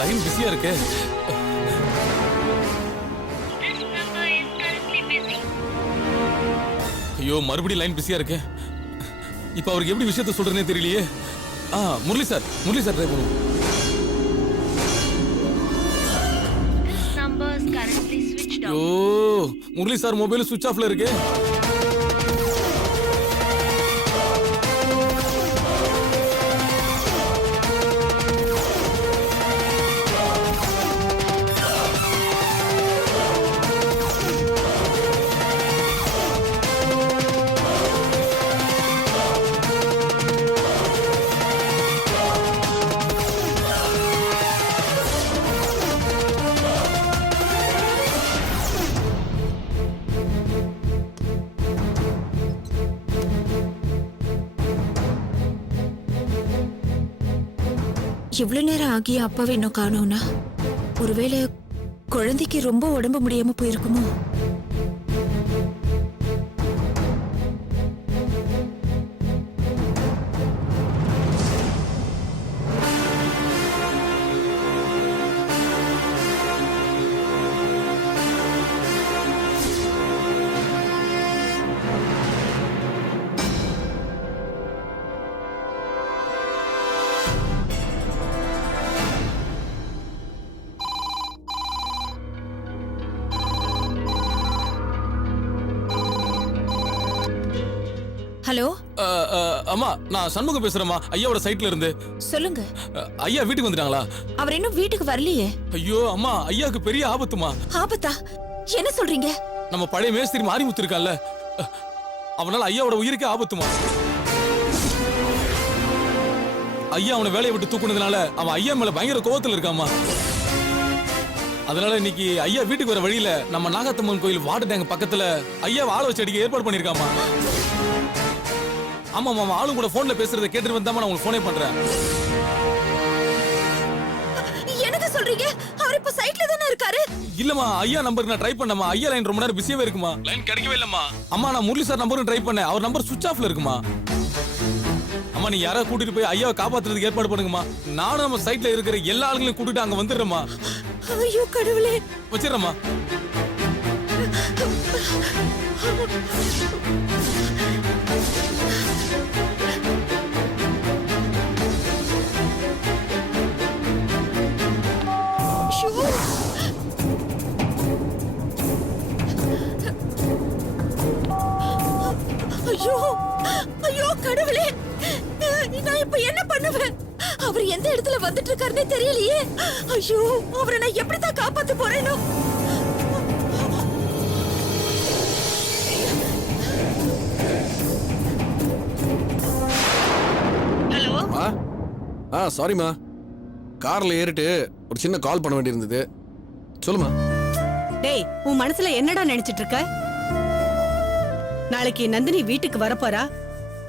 Line பிஸியா இருக்கே. ஐயோ மறுபடியும் லைன் பிஸியா இருக்கே. இப்ப அவருக்கு எப்படி விஷயத்த சொல்றேனே தெரியலையே. முரளி சார் ட்ரை பண்ணுவோம். ஐயோ முரளி சார் மொபைல் சுவிட்ச் ஆஃப்ல இருக்கு. இவ்வளவு நேரம் ஆகி அப்பாவை இன்னும் காணோம்னா ஒருவேளை குழந்தைக்கு ரொம்ப உடம்பு முடியாம போயிருக்குமோ? ஹலோ அம்மா, நான் சண்முகம் பேசுறேம்மா, ஐயாவோட சைட்ல இருந்து. சொல்லுங்க. ஐயா வீட்டுக்கு வந்துட்டாங்களா? அவர் இன்னும் வீட்டுக்கு வரலையே. ஐயோ அம்மா, ஐயாவுக்கு பெரிய ஆபத்துமா. ஆபத்தா? என்ன சொல்றீங்க? நம்ம பழைய மேஸ்திரி மாரிமுத்து இருக்கான்ல, அவனால ஐயாவோட உயிருக்கே ஆபத்துமா. ஐயா அவனை வேலையை விட்டு தூக்குனதுனால அவன் ஐயா மேல பயங்கர கோவத்துல இருக்காமா. அதனால இன்னைக்கு ஐயா வீட்டுக்கு வர வழியில நம்ம நாகாத்தம்மன் கோயில் வாட்டர் டேங்க் பக்கத்துல ஐயாவை ஆள வச்சு அடிக்க ஏற்பாடு பண்ணிருக்காமா. ஆமா மாமா, ஆளும் கூட போன்ல பேசுறத கேட்டுட்டு வந்தாமா நான் உங்களுக்கு போனே பண்றேன். என்னது சொல்றீங்க? அவர் இப்ப சைட்ல தானே இருக்காரு. இல்லம்மா, ஐயா நம்பருக்கு நான் ட்ரை பண்ணமா, ஐயா லைன் ரொம்ப நேரம் பிஸியாவே இருக்குமா. லைன் கிடைக்கவே இல்லம்மா. அம்மா நான் முரளி சார் நம்பருக்கு ட்ரை பண்ணேன், அவர் நம்பர் சுவிட்ச் ஆஃப்ல இருக்குமா. அம்மா நீ யாராவது கூட்டிட்டு போய் ஐயாவை காப்பாத்துறதுக்கு ஏற்பாடு பண்ணுங்கம்மா. நானும் நம்ம சைட்ல இருக்கிற எல்லா ஆளுங்களையும் கூட்டிட்டு அங்க வந்துடுறேம்மா. ஐயோ கடவுளே. வச்சிடுறேம்மா. ஐயோ ஐயோ கடவுளே, நான் இப்ப என்ன பண்ணுவேன்? அவர் எந்த இடத்துல வந்துட்டு இருக்காருன்னே தெரியலையே. ஐயோ, அவரை நான் எப்படித்தான் காப்பாத்த போறேனோ. ஹலோ. சாரிம்மா, கார்ல ஏறிட்டு ஒரு சின்ன கால் பண்ண வேண்டியிருந்தது. சொல்லுமா. டேய், உன் மனசுல என்னடா நினைச்சிட்டு இருக்க? நாளைக்கு நந்தினி வீட்டுக்கு வரப்போறா.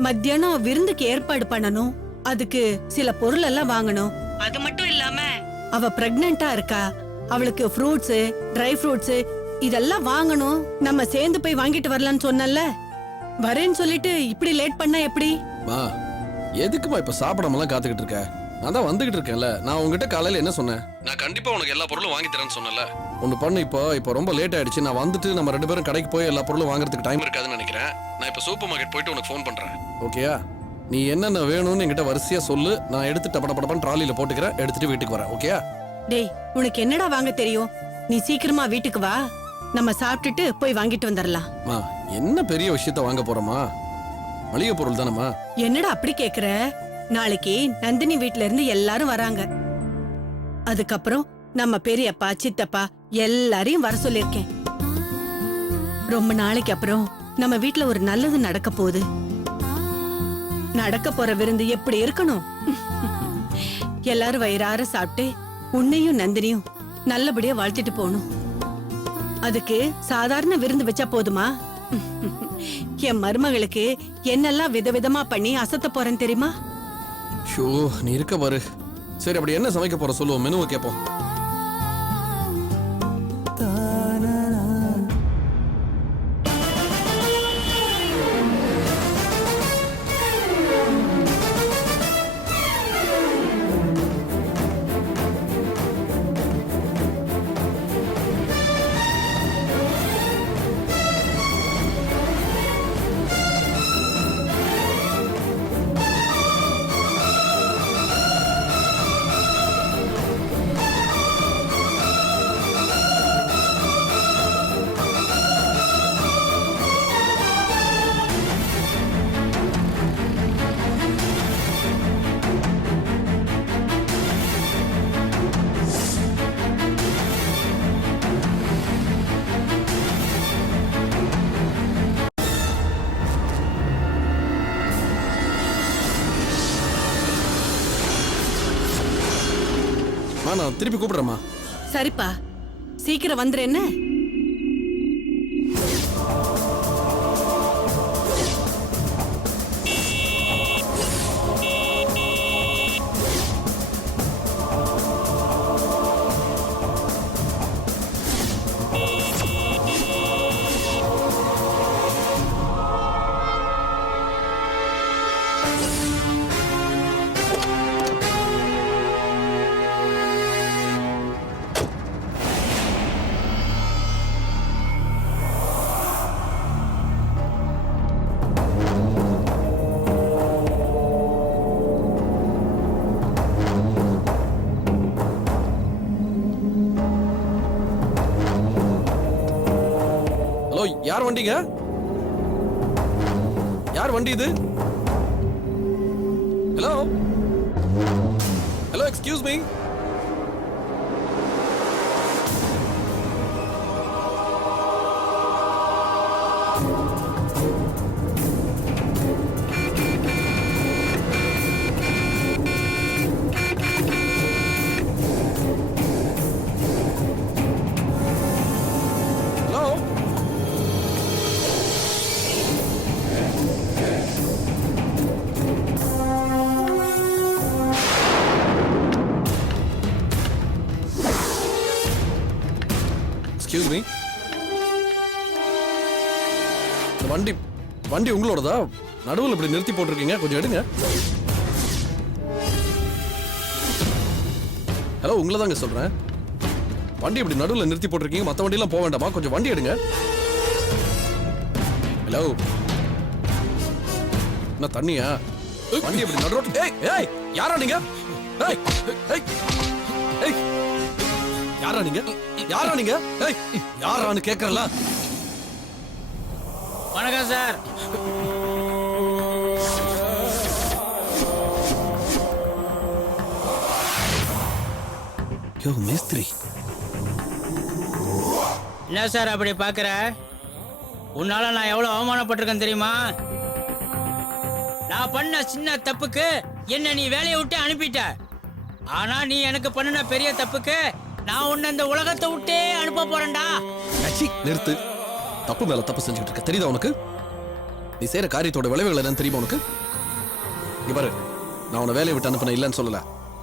மத்தியானம் விருந்துக்கு ஏற்பாடு பண்ணணும். அதுக்கு சில பொருள் எல்லாம் வாங்கணும். அது மட்டும் இல்லாம அவ பிரெக்னன்ட்டா இருக்கா. அவளுக்கு ஃப்ரூட்ஸ், ட்ரை ஃப்ரூட்ஸ் இதெல்லாம் வாங்கணும். நம்ம சேர்ந்து போய் வாங்கிட்டு வரலாம்னு சொன்னல. வரேன்னு சொல்லிட்டு இப்படி லேட் பண்ணா எப்படி? மா, எதுக்குமா இப்ப சாப்பிடாமலாம் காத்துக்கிட்டு இருக்க? நான் தான் வந்துகிட்டு இருக்கேன்ல. நான் உங்ககிட்ட காலையில என்ன சொன்னேன்? நான் கண்டிப்பா உனக்கு எல்லா பொருளும் வாங்கி தரேன்னு சொன்னல. ஒன்னு பண்ணு, இப்போ ரொம்ப லேட் ஆயிடுச்சு. நான் வந்துட்டு நம்ம 2 பேரும் கடைக்கு போய் எல்லா பொருளும் வாங்குறதுக்கு டைம் இருக்காதுன்னு நினைக்கிறேன். நான் இப்ப சூப்பர் மார்க்கெட் போயிட்டு உனக்கு ஃபோன் பண்றேன். ஓகேயா? நீ என்னென்ன வேணும்னு என்கிட்ட வரிசையா சொல்லு. நான் எடுத்து டப்படப்படப்பன்னு ட்ராலியில போட்டுக்கிறேன். எடுத்துட்டு வீட்டுக்கு வரேன். ஓகேயா? டேய், உனக்கு என்னடா வாங்க தெரியும்? நீ சீக்கிரமா வீட்டுக்கு வா. நம்ம சாப்பிட்டுட்டு போய் வாங்கிட்டு வந்துடலாம். மா, என்ன பெரிய விஷயத்த வாங்க போறோமா? மளிகை பொருள் தானம்மா. என்னடா அப்படி கேக்குற? நாளைக்கு நந்தினி வீட்ல இருந்து எல்லாரும் வராங்க. அதுக்கப்புறம் நம்ம பெரியப்பா, சித்தப்பா எல்லாரையும் வர சொல்லிருக்கேன். ரொம்ப நாளைக்கு அப்புறம் நம்ம வீட்ல ஒரு நல்லது நடக்க போகுது. நடக்க போற விருந்து எப்படி இருக்கணும்? எல்லாரும் வயிறார சாப்பிட்டு உன்னையும் நந்தினியும் நல்லபடியா வாழ்த்திட்டு போகணும். அதுக்கு சாதாரண விருந்து வச்சா போதுமா? என் மருமகளுக்கு என்னெல்லாம் விதவிதமா பண்ணி அசத்த போறேன்னு தெரியுமா? ஷோ, நீ இருக்க பாரு. சரி, அப்படி என்ன சமைக்க போற சொல்லுவோம், மெனுவை கேட்போம். நான் திருப்பி கூப்பிடுறேம்மா. சரிப்பா, சீக்கிரம் வந்துரு என்ன? ஹலோ, யார் வண்டிங்க? யார் வண்டி இது? Hello hello, excuse me. Hello, excuse me. வண்டி வண்டி உங்களோடதா? நடுவில் இப்படி நிறுத்தி போட்டிருக்கீங்க, கொஞ்சம் எடுங்க. ஹலோ, உங்களை தாங்க சொல்றேன். வண்டி இப்படி நடுவில் நிறுத்தி போட்டிருக்கீங்க, மற்ற வண்டியெல்லாம் போக வேண்டாமா? கொஞ்சம் வண்டி எடுங்க. ஹலோ, என்ன தண்ணியா? வண்டி இப்படி நடு. ஏய் ஏய், யாரா நீங்க? ஏய் ஏய் ஏய், யாரா நீங்க? யாரா நீங்க? ஏய், யாரான்னு கேக்குறல? வணக்கம் சார். யோ மேஸ்திரி, என்ன சார் அப்படி பாக்குற? உன்னால நான் எவ்வளவு அவமானப்பட்டிருக்கேன் தெரியுமா? நான் பண்ண சின்ன தப்புக்கு என்ன நீ வேலையை விட்டு அனுப்பிட்ட. ஆனா நீ எனக்கு பண்ணின பெரிய தப்புக்கு நான் உன்னை இந்த உலகத்தை விட்டே அனுப்ப போறேன்டா. அச்சி, நிறுத்து. தப்பு மேல தப்பு செஞ்சுட்டு இருக்க, தெரியுதா உனக்கு? நீ செய்யற காரியத்தோட விளைவுகள் என்னன்னு தெரியுமா உனக்கு? இங்க பாரு, நான் உன்னை வேலையை விட்டு அனுப்பின இல்லைன்னு சொல்லல.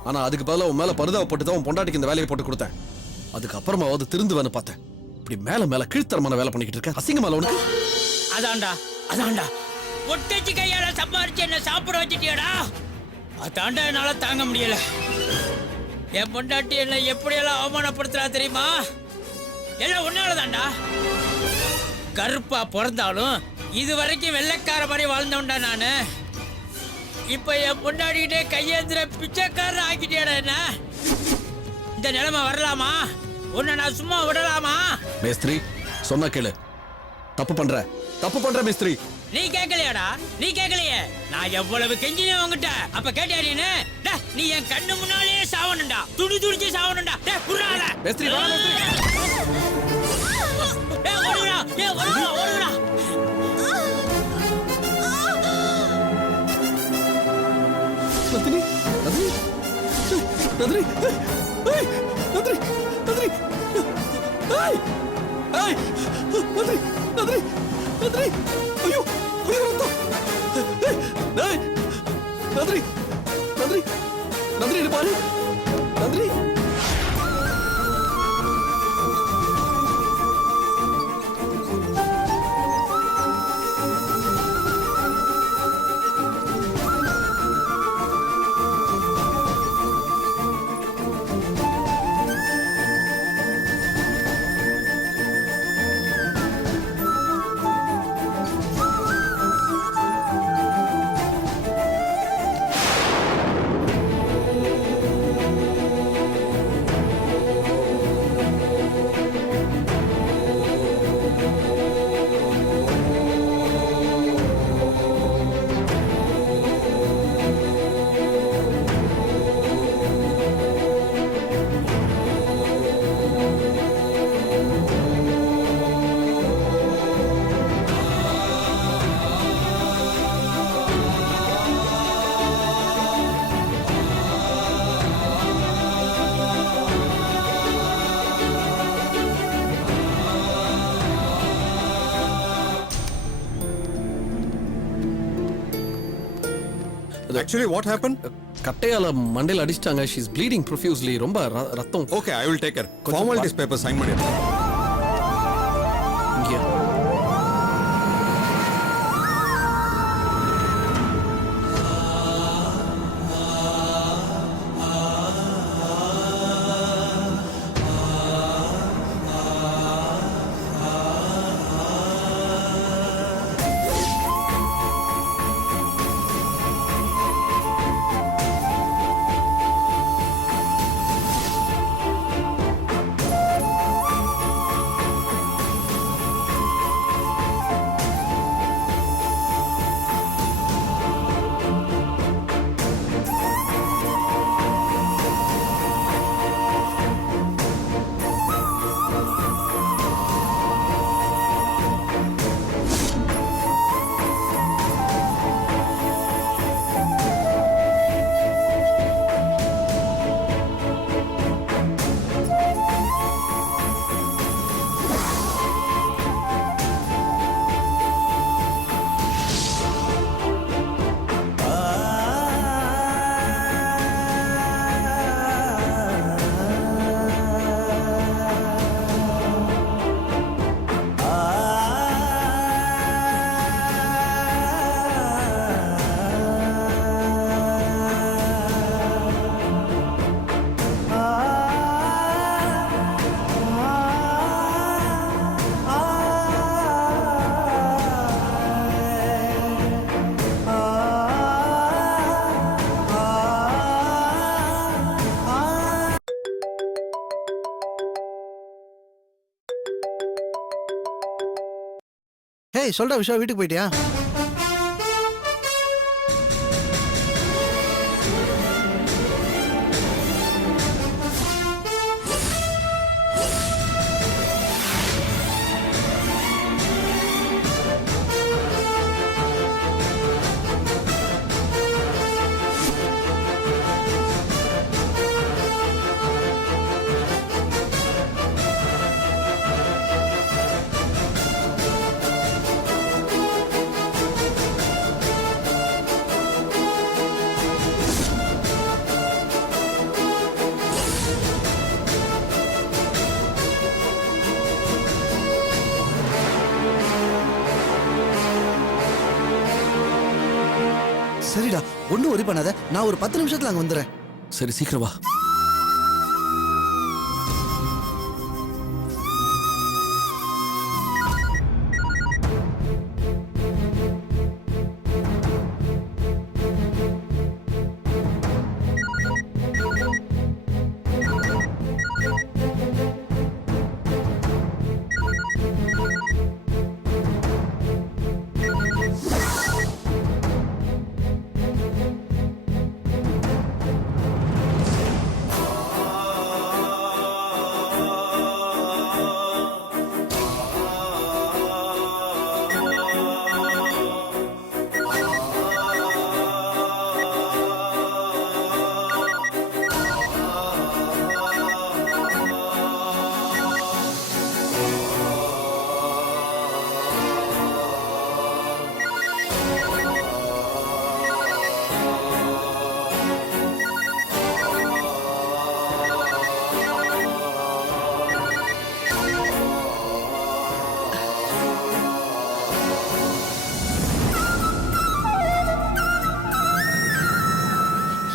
ஆனா அதுக்கு பதிலா உன் மேல பரிதாபப்பட்டு தான் உன் பொண்டாட்டிக்கு இந்த வேலையை போட்டு கொடுத்தேன். அதுக்கு அப்புறமாவது திருந்துவேன்னு பார்த்தேன். இப்படி மேல மேல கீழ்த்தரமான வேலை பண்ணிக்கிட்டு இருக்க, அசிங்க மேல உனக்கு. அதான்டா ஒட்டச்சி கையால சம்பாரிச்சு என்ன சாப்பிட வச்சுட்டியாடா. அதான்டா என்னால தாங்க முடியல. என் பொண்டாட்டி என்ன எப்படியெல்லாம் அவமானப்படுத்துறா தெரியுமா? எல்லாம் உன்னாலதான்டா. கருப்பா பிறந்தாலும் இது வரைக்கும் வெள்ளைக்கார மாதிரி வாழ்ந்தவன்டா நானு. இப்ப என் பொண்டாடிக்கிட்டே கையேந்திர பிச்சைக்காரன் ஆக்கிட்டேடா. என்ன இந்த நிலைமை வரலாமா? உன்னை நான் சும்மா விடலாமா? மேஸ்திரி, சொன்னா கேளு. தப்பு பண்ற மேஸ்திரி. நீ கேட்கலையாடா? நீ கேட்கலையே. நான் எவ்வளவு கெஞ்சினே உங்ககிட்ட. அப்ப கேட்டியா நீனு? நீ என் கண்ணு முன்னாலேயே சாவணும்டா. துடிச்சு சாவணும்டா. குர்ரால மேஸ்திரி, வா மேஸ்திரி. ஓடுடா. ஓடுடா. நந்தினி, நந்தினி, நந்தினி, ஏய், நந்தினி, நந்தினி, ஏய், ஏய், நந்தினி, நந்தினி, நந்தினி, ஐயோ, ஐயோ, ரத்தம், ஏய், ஏய், நந்தினி, நந்தினி, நந்தினி, இது பாரு, நந்தினி. Actually, what happened? கட்டையால மண்டையில அடிச்சிட்டாங்க. She's bleeding profusely. ரொம்ப ரத்தம். Okay, I will take her. Formalities paper sign பண்ணிடு. இங்கே ஏய் சொல்டா விஷா, வீட்டுக்கு போயிட்டியா? சரிடா, ஒன்றும் ஒரி பண்ணாத. நான் ஒரு 10 நிமிஷத்துல அங்க வந்துடுறேன். சரி, சீக்கிரம் வா.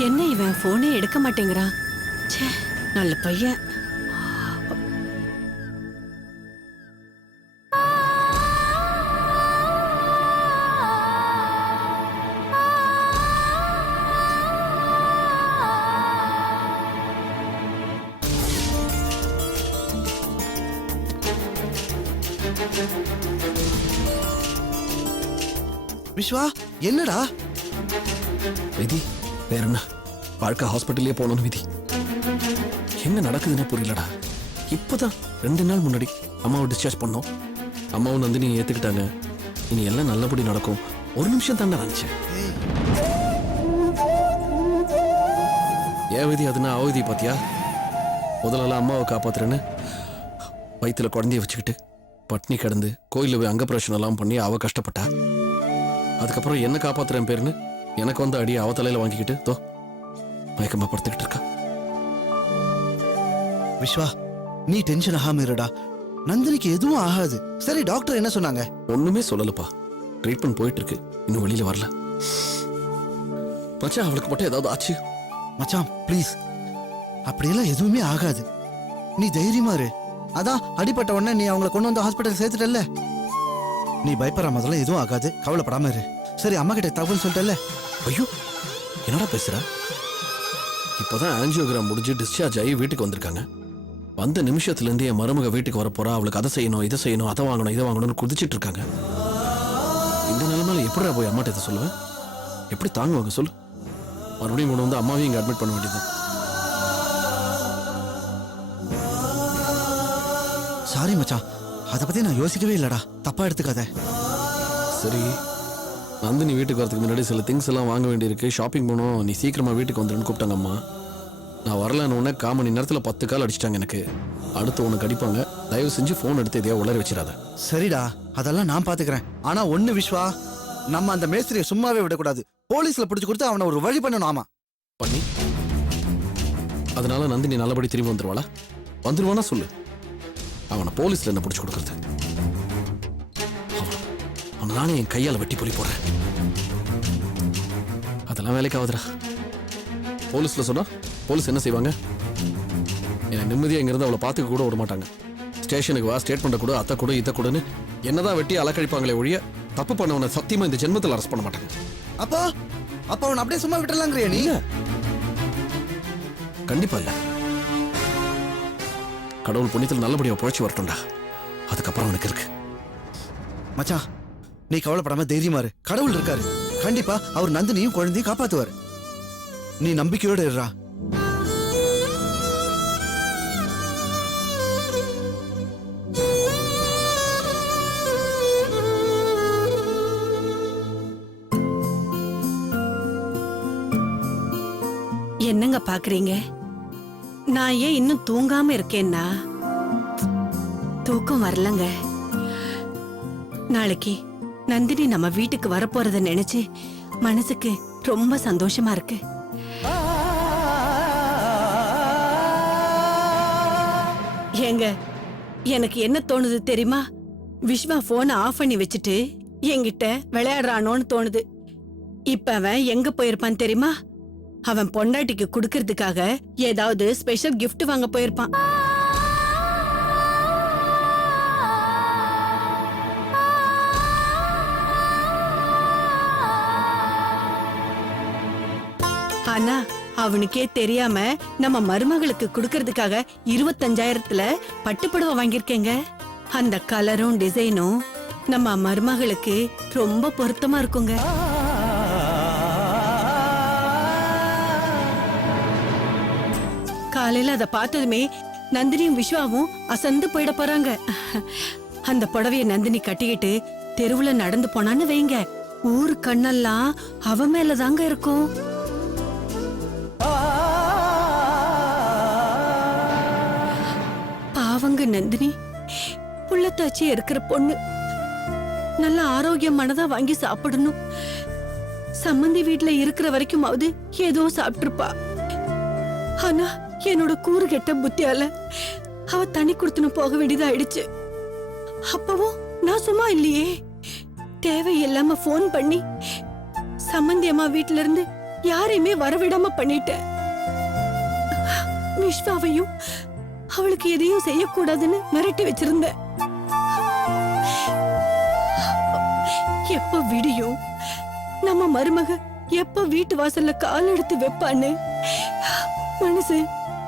என்ன இவன் போனே எடுக்க மாட்டேங்கிறான்? ச்சே, நல்ல பையன். விஸ்வா, என்னடா? விதி வேற என்ன, வாழ்க்கை ஹாஸ்பிட்டல்லே போகணும்னு விதி. என்ன நடக்குதுன்னு புரியலடா. இப்போதான் 2 நாள் முன்னாடி அம்மாவை டிஸ்சார்ஜ் பண்ணோம். அம்மாவும் நந்தினியை ஏத்துக்கிட்டாங்க. இனி எல்லாம் நல்லபடி நடக்கும். ஒரு நிமிஷம் தானே நினைச்சேன். ஏன் விதி அதுனா அவதி பாத்தியா? முதலெல்லாம் அம்மாவை காப்பாத்துறேன்னு வயிற்றுல குழந்தைய வச்சுக்கிட்டு பட்னி கிடந்து கோயிலில் போய் அங்க பிரச்சனை எல்லாம் பண்ணி அவ கஷ்டப்பட்டா. அதுக்கப்புறம் என்ன காப்பாத்துறேன் பேருன்னு எனக்கு வந்து அடி அவ தலையில வாங்கிக்கிட்டு தோ மயக்கமா படுத்துக்கிட்டு இருக்கா. விஸ்வா நீ டென்ஷன் ஆகாம இருடா. நந்தினிக்கு எதுவும் ஆகாது. சரி டாக்டர் என்ன சொன்னாங்க? ஒண்ணுமே சொல்லலப்பா. ட்ரீட்மெண்ட் போயிட்டு இருக்கு, இன்னும் வெளியில வரல. மச்சான் அவளுக்கு மட்டும் ஏதாவது ஆச்சு? மச்சான் ப்ளீஸ், அப்படியெல்லாம் எதுவுமே ஆகாது. நீ தைரியமா இரு. அதான் அடிபட்ட உடனே நீ அவங்கள கொண்டு வந்து ஹாஸ்பிட்டல் சேர்த்துட்டல்ல. நீ பயப்படுற முதல்ல எதுவும் ஆகாது, கவலைப்படாம இரு. சரி அம்மா கிட்ட தகவல் சொல்லிட்டல்ல? ஐயோ என்னடா பேசுற? இப்பதான் ஆஞ்சியோகிராம் முடிஞ்சு டிஸ்சார்ஜ் ஆகி வீட்டுக்கு வந்திருக்காங்க. வந்த நிமிஷத்துல இருந்து என் மருமக வீட்டுக்கு வர போறா, அவளுக்கு அதை செய்யணும் இதை செய்யணும் அதை வாங்கணும் இதை வாங்கணும்னு குதிச்சிட்டு இருக்காங்க. இந்த நிலைமையில எப்படிடா போய் அம்மாட்ட இதை சொல்லுவேன்? எப்படி தாங்குவாங்க சொல்லு? மறுபடியும் கொண்டு வந்து அம்மாவையும் இங்க அட்மிட் பண்ண வேண்டியது. சாரி மச்சான், அதை பத்தி நான் யோசிக்கவே இல்லடா, தப்பா எடுத்துக்காத. சரி நந்தினி வீட்டுக்கு வரதுக்கு முன்னாடி சில திங்ஸ் எல்லாம் வாங்க வேண்டியிருக்கு, ஷாப்பிங் போகணும், நீ சீக்கிரமா வீட்டுக்கு வந்துடுன்னு கூப்பிட்டாங்க அம்மா. நான் வரலன்னு உடனே 1/4 மணி நேரத்துல 10 கால் அடிச்சிட்டாங்க எனக்கு. அடுத்து உனக்கு அடிப்பாங்க, தயவு செஞ்சு போன் எடுத்து எதையோ உளர வச்சிடாத. சரிடா அதெல்லாம் நான் பாத்துக்கிறேன். ஆனா ஒண்ணு விஸ்வா, நம்ம அந்த மேஸ்திரியை சும்மாவே விடக்கூடாது. போலீஸ்ல பிடிச்சு கொடுத்து அவனை ஒரு வழி பண்ணணும். ஆமா பண்ணி அதனால நந்தினி நல்லபடி திரும்பி வந்துருவாளா? வந்துருவானா சொல்லு. அவனை போலீஸ்ல என்ன பிடிச்சு கொடுக்கறது? அவனை நானே என் கையால வெட்டி பொலி போடுறேன். அதெல்லாம் வேலைக்கு ஆகுதுடா. போலீஸ்ல சொன்னா போலீஸ் என்ன செய்வாங்க? என்னை நிம்மதியா இங்கிருந்து அவளை பார்த்துக்க கூட விட மாட்டாங்க. ஸ்டேஷனுக்கு வா, ஸ்டேட்மெண்ட் கூட, அத்தை கூட இதை கூடன்னு என்னதான் வெட்டி அலக்கழிப்பாங்களே ஒழிய தப்பு பண்ணவனை சத்தியமா இந்த ஜென்மத்தில் அரெஸ்ட் பண்ண மாட்டாங்க. அப்பா அவனை அப்படியே சும்மா விட்டுலாங்கிறியா நீ? கண்டிப்பா இல்ல. கடவுள் புண்ணியத்தில் நல்லபடியா புழைச்சி வரட்டும்டா, அதுக்கப்புறம் அவனுக்கு இருக்கு. மச்சான் நீ கவலைப்படாம தைரியமா இரு. கடவுள் இருக்காரு, கண்டிப்பா அவர் நந்தினியும் குழந்தையும் காப்பாத்துவாரு. நீ நம்பிக்கையோட இருடா. என்னங்க பாக்குறீங்க? நான் ஏன் இன்னும் தூங்காம இருக்கேன்னா, தூக்கம் வரலங்க. நாளைக்கு நந்தினி நம்ம வீட்டுக்கு வரப்போறத நினைச்சு மனசுக்கு ரொம்ப சந்தோஷமா இருக்கு. ஏங்க எனக்கு என்ன தோணுது தெரியுமா? விஸ்வா போனை ஆஃப் பண்ணி வச்சுட்டு என்கிட்ட விளையாடுறானோன்னு தோணுது. இப்ப அவன் எங்க போயிருப்பான் தெரியுமா? அவன் பொண்டாட்டிக்கு குடுக்கறதுக்காக ஏதாவது ஸ்பெஷல் கிஃப்ட் வாங்க போயிருப்பான். ஆனா அவனுக்கே தெரியாம நம்ம மருமகளுக்கு குடுக்கறதுக்காக 25,000த்துல பட்டுப்புடவை வாங்கியிருக்கேங்க. அந்த கலரும் டிசைனும் நம்ம மருமகளுக்கு ரொம்ப பொருத்தமா இருக்குங்க. காலையில அத பார்த்ததுமே நந்தினியும் விஸ்வாவும் அசந்து போயிட போறாங்க. அந்த புடவைய நந்தினி கட்டிக்கிட்டு தெருவுல நடந்து போனான்னு வைங்க, ஊரு கண்ணெல்லாம் அவ மேலதாங்க இருக்கும். பாவங்க நந்தினி, புள்ளத்தாச்சி இருக்கிற பொண்ணு, நல்ல ஆரோக்கியமானதா வாங்கி சாப்பிடணும். சம்மந்தி வீட்டுல இருக்கிற வரைக்குமாவது ஏதோ சாப்பிட்டிருப்பா. ஆனா என்னோட கூறு கெட்ட புத்தியால அவ தனி கொடுத்துன்னு போக வேண்டியதா ஆயிடுச்சு. அப்பவும் நான் சும்மா இல்லையே, தேவையில்லாம போன் பண்ணி சம்மந்தி அம்மா வீட்டுல இருந்து யாரையுமே வரவிடாம பண்ணிட்டேன். விஸ்வாவையும் அவளுக்கு எதையும் செய்யக்கூடாதுன்னு மிரட்டி வச்சிருந்தேன். எப்ப விடியும், நம்ம மருமக எப்ப வீட்டு வாசல்ல கால் எடுத்து வைப்பான்னு மனசு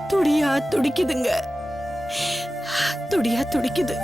துடியா துடிக்குதுங்க, துடியா துடிக்குது.